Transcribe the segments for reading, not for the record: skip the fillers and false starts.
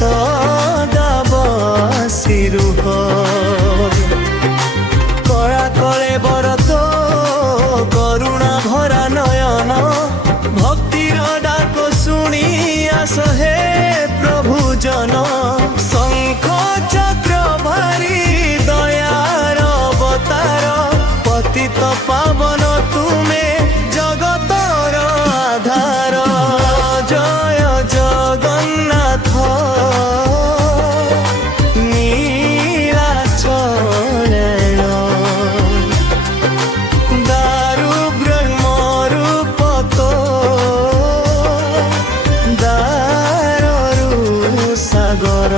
सदा बसी रुह कला कले बरत करुणा भरा नयन भक्तिर डाक शुणी आस हे प्रभु जन शंख चक्र भारी दयार अवतार पतित पावन तुमे जगतर आधार जय जगन्नाथ नीलाचरण दारु ब्रह्म रूप तो दारु सागर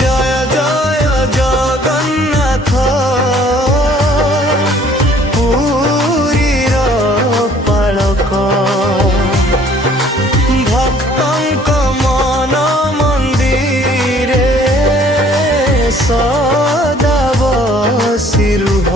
जय जय जगन्नाथ पुरीर पालक भक्तंक मन मंदिरे सदा बसी रुह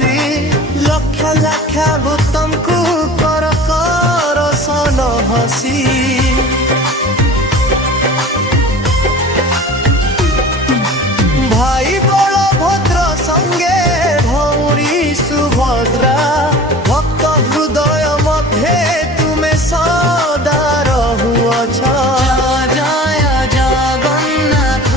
लक्ष लक्ष भूतम को कर कर सन हसी भाई बलभद्र संगे भौरी सुभद्रा भक्त हृदय मध्य तुम्हें सदा रहुअछ जय जगन्नाथ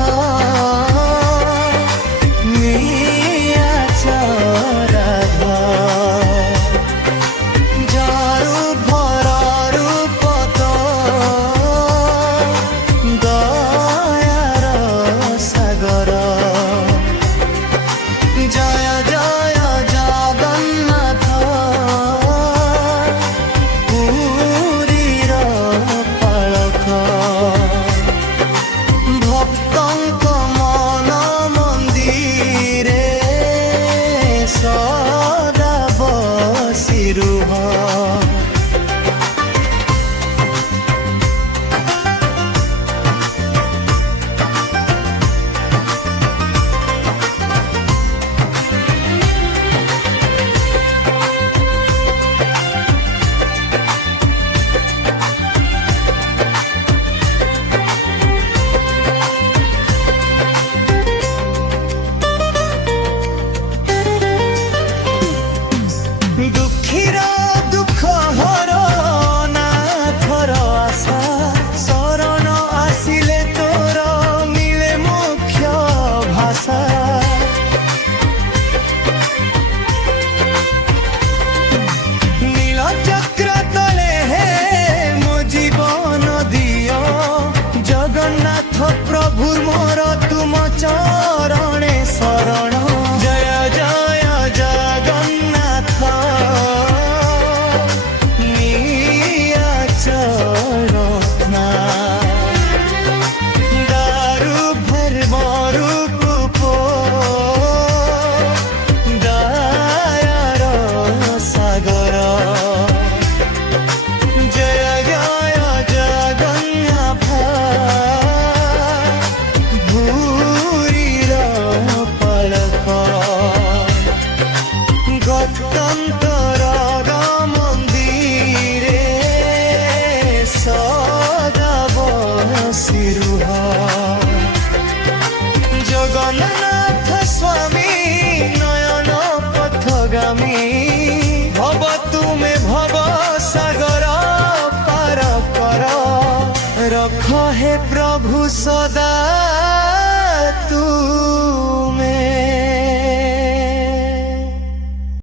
सदा बसी रुह दुखीर दुख हर नाथर आशा शरण आसिले तोर मिले मुख्य भाषा नील चक्र तले हे मो जीवन दियो जगन्नाथ प्रभु मोर तुम चरणे शरण जय जय जगन्नाथ दारु भर्म रूप दायर सागर जय जय जगन्नाथ भूरीर पालक गतंतर मंदिरे सदा बसी रुह जगन्नाथ स्वामी नयन पथगामी भव तुमे भव सागर पार कर रख हे प्रभु सदा